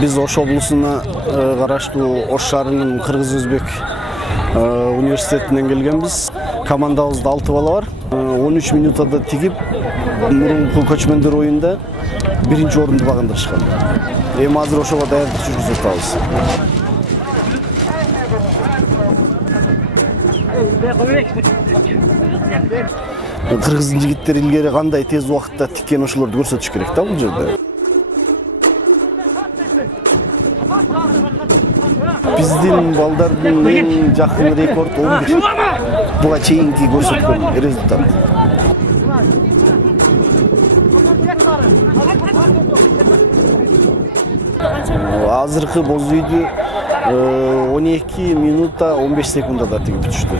Biz Ош облусуна караштуу Ош шаарынын Кыргыз-Өзбек университетинен келгенбиз. Командабызда 6 бала бар. 13 минутада тигип, мурунку көчмөндөр оюнда 1-орунду багындырышкан. Эми азыр ошого даярдык жүргүзүп атабыз. Кыргыздын жигиттери илгери кандай тез убакытта тиккен ошолорду көрсөтүш керек да бул жерде. Биздин балдардын эң жакын рекорд 11. Буга чейинки көрсөткөн результат. Азыркы боз үйдү 12 минута 15 секундада тигип бүтүштү.